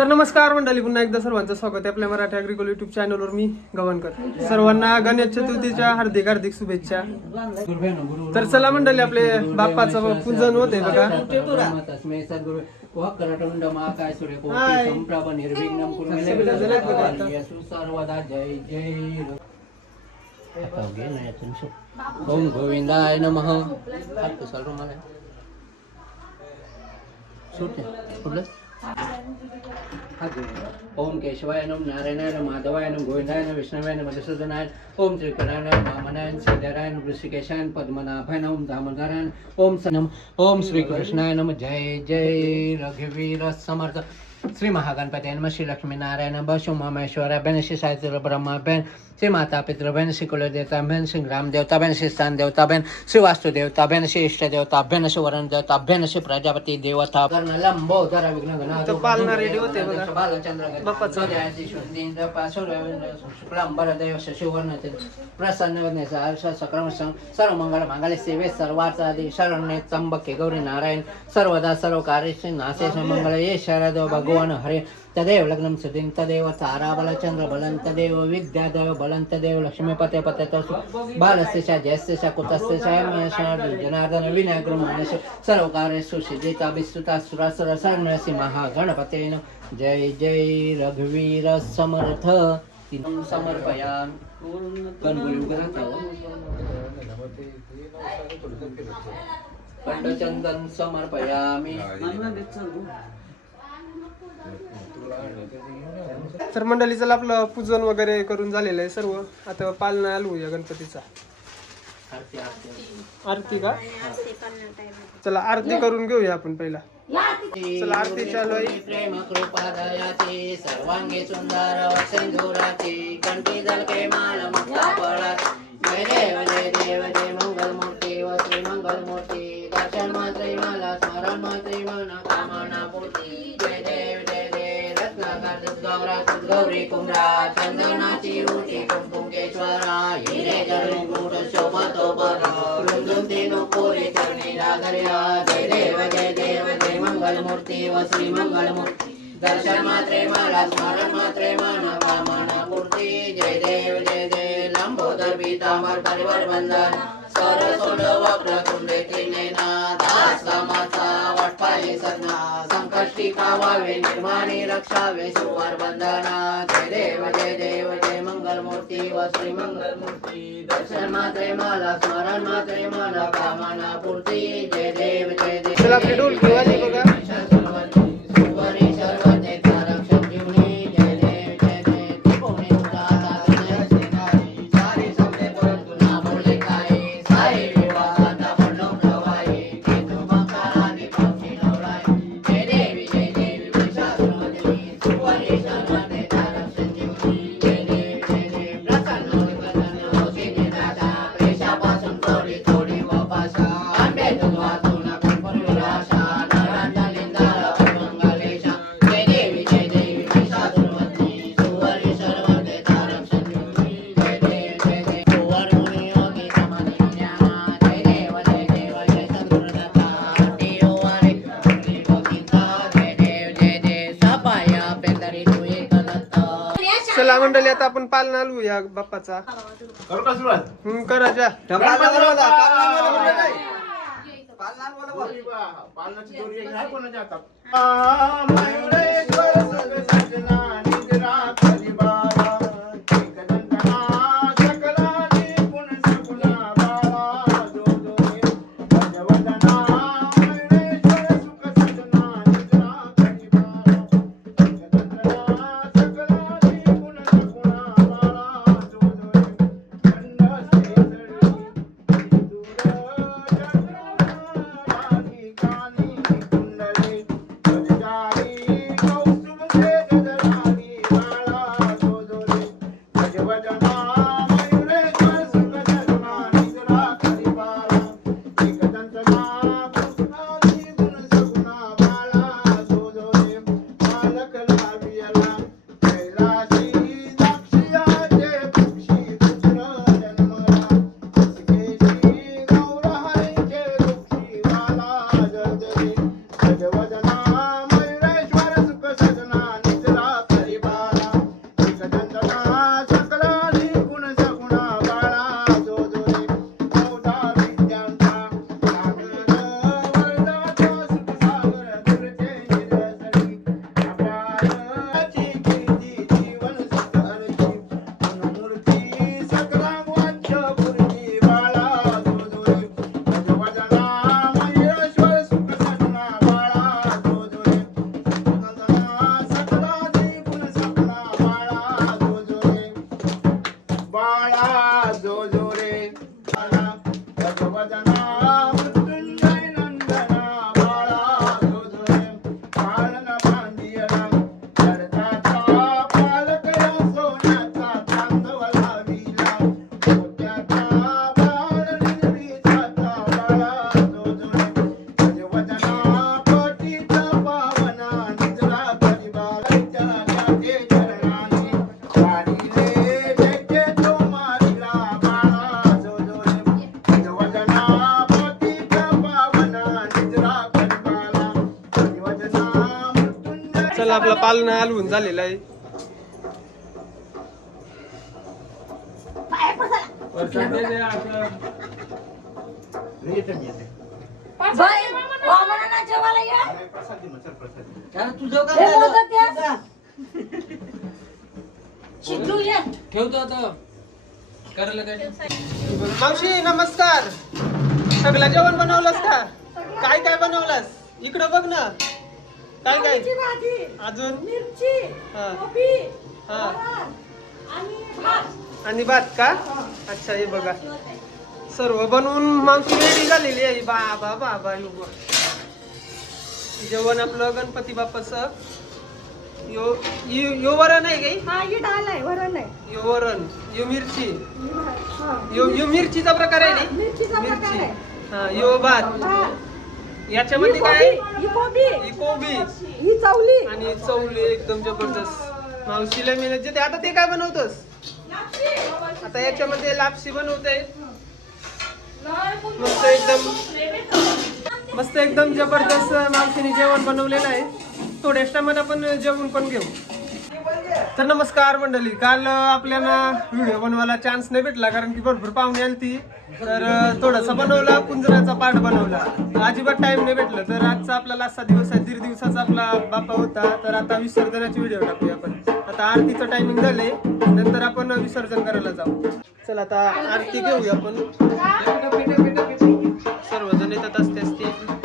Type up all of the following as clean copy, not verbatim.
तर नमस्कार मंडळी, पुन्हा एकदा सर्वांचं स्वागत आहे आपल्या मराठी ॲग्रिकल यूट्यूब चॅनलवर. मी गवणकर. सर्वांना गणेश चतुर्थीच्या हार्दिक हार्दिक शुभेच्छा. तर चला मंडळी, आपले बाप्पाचं पूजन होते बघा. ओम गोविंदाय नमः. ओम केशवाय नम, नारायणाय नम, माधवाय नम, गोविंदाय नम, विष्णवाय नम, मधुसूदनाय. ओम श्रीकराय वामनाय सिद्धाराय ऋषिकेशाय पद्मनाभाय नम, दामोदराय. ओम सनम. ओम श्री कृष्णाय नम. जय जय रघुवीर समर्थ. श्री महागणपती नम. श्री लक्ष्मी नारायण ब. श्री उमामेश्वराबेन. श्री सावित्री ब्रह्माबेन. श्री माता पितृबेन. श्री कुलदेवताबेन. श्री ग्राम देवताबेन. श्री स्थान देवताबेन. श्री वास्तु देवताबेन. श्री इष्ट देवताबेन. श्री वरण देवताबेन. श्री प्रजापती देवता लंबोदर विघ्न पालना रेडी होते बघा बाप्पाचं. शुक्लांबर देव शशिवर्ण प्रसन्न सक्रम सर्व मंगल मांगल्ये सेवे सर्वार्थ आदि शरण्ये त्र्यंबके गौरी नारायण सर्वदा सर्व कार्ये नाशे मंगल ये शरद भगवान हरे. तदेव लग्नं सिद्धिं तदेव ताराबल चंद्र बलं तदेव विद्यादेव बलं तदेव लक्ष्मीपते पते बालस्य च जयस्य च कुतस्य च जनार्दन विनायकं मनस्य सर्वकार्येषु सिद्धिता विस्तुता सुरासुर सर्वस्य महागणपतेन. जय जय रघुवीर समर्थ. समर्पयामि. पंडचंदन समर्पयामि. तर मंडळी चला, आपलं पूजन वगैरे करून झालेलं आहे सर्व. आता पालना आलू या गणपतीचा. आरती का? चला आरती करून घेऊया आपण पहिला. चला आरती चालू आहे. प्रेम कृपा दयाची सर्वांगी सुंदर सिंधुराची कंठी झलके माल मुक्ता फळाची. जय देव जय देव जय मंगल मूर्ती व श्री मंगल मूर्ती. दर्शन मात्रे मला स्मरण मात्रे मन कामना पूर्ती. जय देव जय देव रत्नाकर गौरा गौरी कुमरा चंदनाची रुची कुंकुमेश्वरा. हिरे जळून गुड शोभतो बरा रुंदून तेनो पोरे चरणी राधर्या. जय देव जय देव जय मंगल मूर्ती व श्री मंगल मूर्ती. दर्शन मात्रे मला स्मरण मात्रे मन कामना पूर्ती. जय देव जय जय लंबोदर पीतांबर परिवार बंधन सरसोड वक्र कुंडे त्रिनेना. दास कामाचा वाटपाये सदना संकष्टी कावावे निर्माणी रक्षावे सुवार बंधना. जय देव जय देव जय मंगल मूर्ती व श्री मंगल मूर्ती. दर्शन मात्रे मला स्मरण मात्रे मन कामना पूर्ती. जय देव जय देव. चला आपली ढोलकी वाजली बघा. चला मंडळी, आता आपण पालना आलू या बाप्पाचा. करायच्या आपलं पालणं हलवून झालेलं आहे. ठेवतो आता करायला काय मावशी नमस्कार. सगळं जेवण बनवलंस का? काय काय बनवलंस? इकडं बघ ना. काय काय अजून? मिरची, हा. कोबी, हा. वरण आणि भात. आणि भात का? अच्छा हे बघा सर्व बनवून मावशी रेडी झालेली आहे. बाबा बाबा जेवण आपलं गणपती बाप्पाचं. यो यो यो वरण आहे काही? हा ही डाळ आहे, वरण आहे. यो वरण, यो मिरची, हा. यो मिरचीचा प्रकार आहे नी? मिरचीचा प्रकार आहे. हा यो भात. भात. याच्यामध्ये ही काय आहे? कोबी, ही कोबी, ही कोबी ही चवली. आणि चवले एकदम जबरदस्त. मावशीला मी ते आता ते काय बनवतोस? आता याच्यामध्ये लापसी बनवते. मस्त एकदम जबरदस्त मावशीने जेवण बनवलेलं आहे. थोड्याच टायमात आपण जेवण पण घेऊ. तर नमस्कार मंडळी. काल आपल्याला व्हिडिओ बनवायला चान्स नाही भेटला कारण की भरपूर पाहुणे आली ती. तर थोडासा बनवला, पुंजराचा पाठ बनवला. अजिबात टाइम नाही भेटला. तर आजचा आपला असा दिवस आहे, 1.5 दिवसाचा आपला बाप्पा होता. तर आता विसर्जनाची व्हिडिओ टाकूया आपण. आता आरतीचं टायमिंग झालंय, नंतर आपण विसर्जन करायला जाऊ. चला आता आरती घेऊया आपण. सर्वजण येतात असते असते.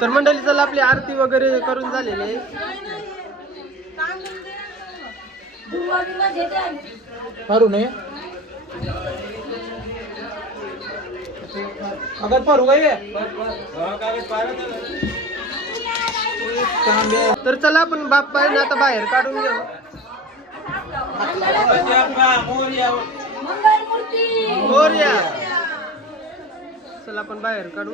तर मंडळी चला आपली आरती वगैरे करून झालेली आहे. फारू नये अगर फारू काय तर चला आपण बाप्पा आहे ना आता बाहेर काढून घेऊ. मोरया. चला आपण बाहेर काढू.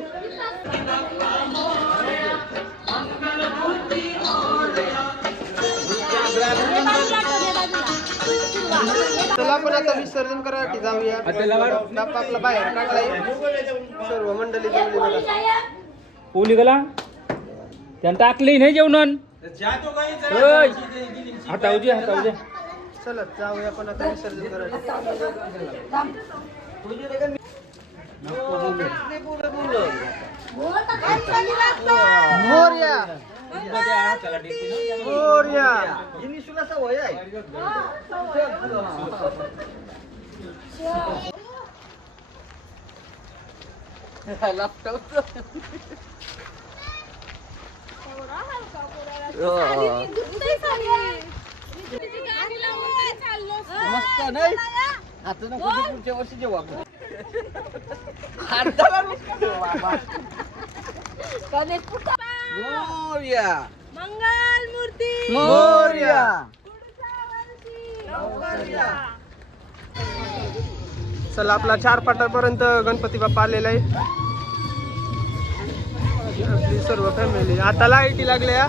चला आपण आता विसर्जन करायसाठी जाऊया. बाप्पा आपला बाहेर काढलाय. सर्व मंडळी जमली बघा. पोली गेला त्यानं टाकली नाही जेवण हटावू दे चला जाऊया आपण आता विसर्जन करायला. मोरया मोरया. मस्त नाही आता नको ते पुढच्या वर्षी जेव्हा मंगल मूर्ती मोरया. चला आपला 4 पाटापर्यंत गणपती बाप्पा आलेला आहे. आपली सर्व फॅमिली. आता लाईटी लागल्या.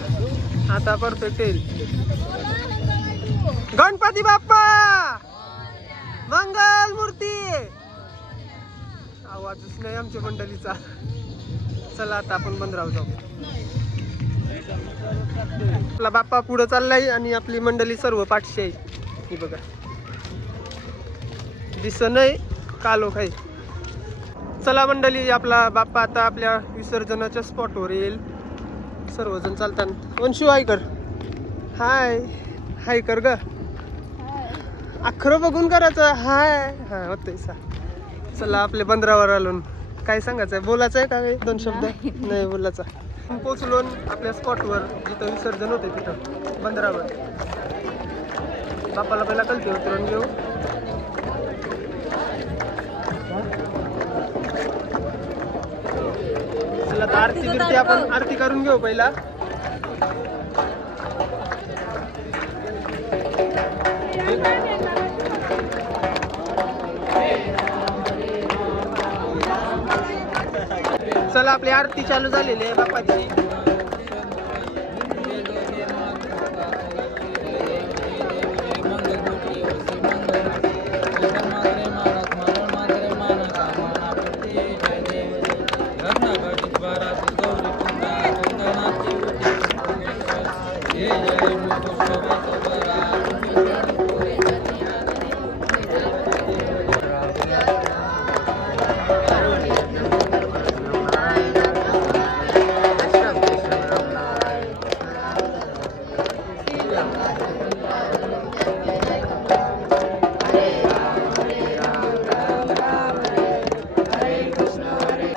आता परफेक्ट येईल. गणपती बाप्पा मंगल मूर्ती. आवाजच नाही आमच्या मंडळीचा. चला आता आपण बंदराव जाऊ. आपला बाप्पा पुढे चाललाय आणि आपली मंडळी सर्व पाठशी आहे. ही बघा दिस नाही कालो खाई. चला मंडळी आपला बाप्पा आता आपल्या विसर्जनाच्या स्पॉटवर येईल. सर्वजण चालताना. वंशू हाय कर. हाय हाय कर ग. अखरं बघून करायचं. हाय हा होतंय सा. चला आपल्या बंदरावर आलो. काय सांगायचं बोलायचं आहे काय 2 शब्द नाही बोलायचा. पोचलो आपल्या स्पॉटवर जिथं विसर्जन होते तिथं बंदरावर. बाप्पाला पहिला कलते उतरून घेऊ. चला आता आरती बिरती आपण आरती करून घेऊ पहिला. चला आपली आरती चालू झालेली आहे बाप्पाची.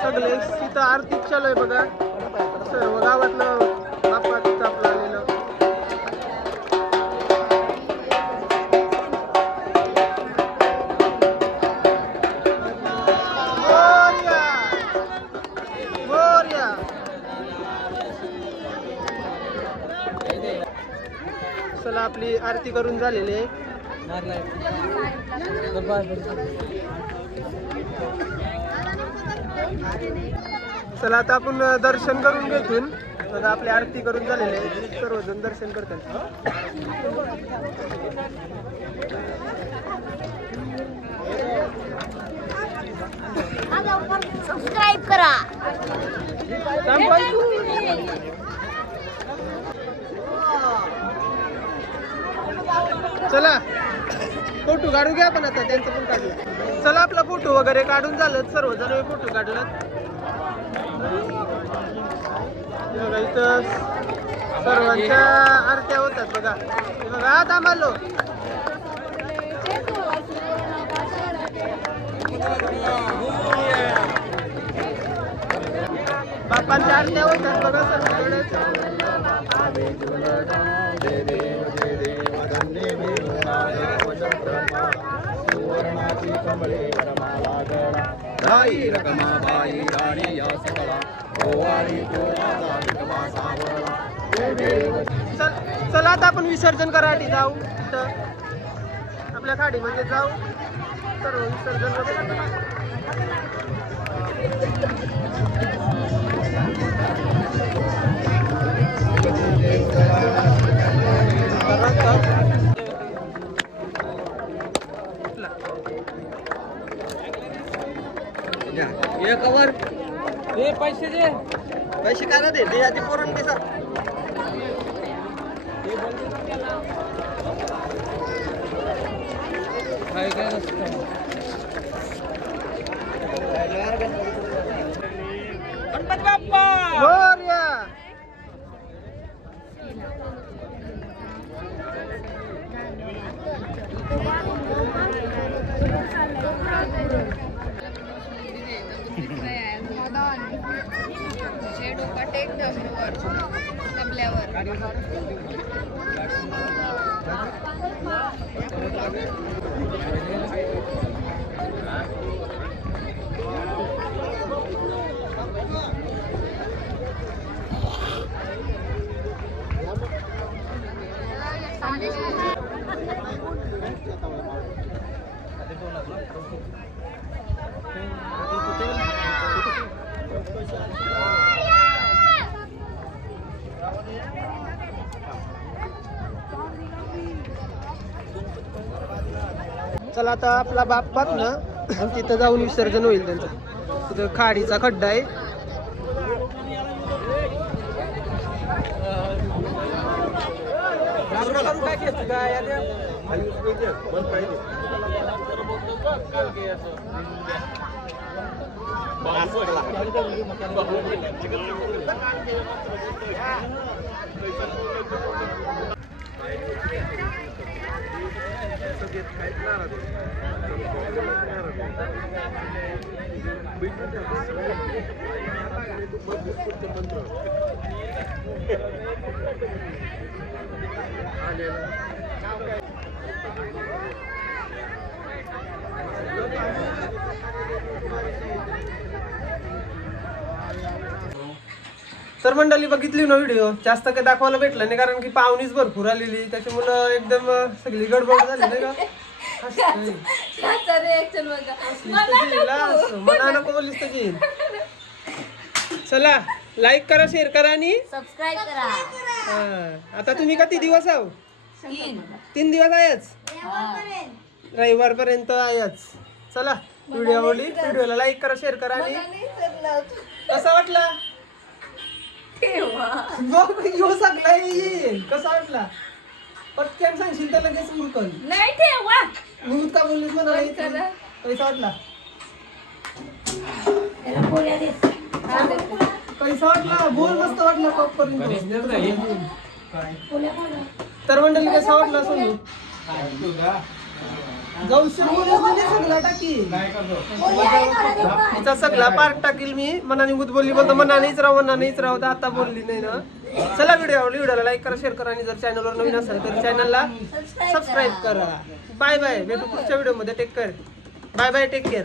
सगळे तिथं आरती चालू आहे बघा. सर्व गावातलं बाप्पा तिथं आपलं आलेलं. मोरया मोरया. चला आपली आरती करून झालेली आहे. चला आता आपण दर्शन करून घेतून. आता आपली आरती करून झालेली आहे. सर्वजण दर्शन करतात. सबस्क्राईब करा. चला फोटो काढू घ्या आपण आता त्यांचं पण काढू. चला आपला फोटो वगैरे काढून झालं. सर्वजण फोटो काढलं. बघा इथं सर्वांच्या आरत्या होतात बघा. हे बघा आता आम्हाला बाप्पांच्या आरत्या होतात बघा सर्वकडे. चला आता आपण विसर्जन करायसाठी जाऊ. तिथं आपल्या खाडीमध्ये जाऊ. सर्व विसर्जन वगैरे. पैसे दे. पैसे काय ना दे आधी पोरण दे सर. काय काय नसतं. गणपती बाप्पा. मोरया. चला आता आपला बाप्पात ना तिथं जाऊन विसर्जन होईल त्यांचं. तिथं खाडीचा खड्डा आहे. तर मंडळी बघितली ना व्हिडिओ, जास्त काही दाखवायला भेटलं नाही कारण की पाहुणीच भरपूर आलेली, त्याच्यामुळं एकदम सगळी गडबड झाली नाही का. मना नको बोलीस त्याची. चला लाईक करा, शेअर करा आणि सबस्क्राईब करा. हा, आता तुम्ही किती दिवस आहो? 3 दिवस आहेच, रविवार पर्यंत आहेच. चला व्हिडिओ आवडली, व्हिडिओला लाईक करा, शेअर करा आणि कसा वाटला बघ यो सगळा येईल. कसा वाटला पटकन सांगशील तर लगेच उरकल. नाही ठेवा. मी का बोललीस मला पैसा वाटला, पैसा वाटला, बोल मस्त वाटला पॉपकॉर्न. तर मंडळी कसा वाटला सोनू? सगळा टाकी तिचा सगळा पार्ट टाकील मी. मनाने गुद बोलली बोलतो मनानेच राहू तर आता बोलली नाही ना. चला व्हिडिओ आवडली, व्हिडिओला लाईक करा, शेअर करा आणि जर चॅनलवर नवीन असेल तर चॅनलला सबस्क्राईब करा. बाय बाय, भेटू पुढच्या व्हिडिओ मध्ये. Take care, bye bye, take care.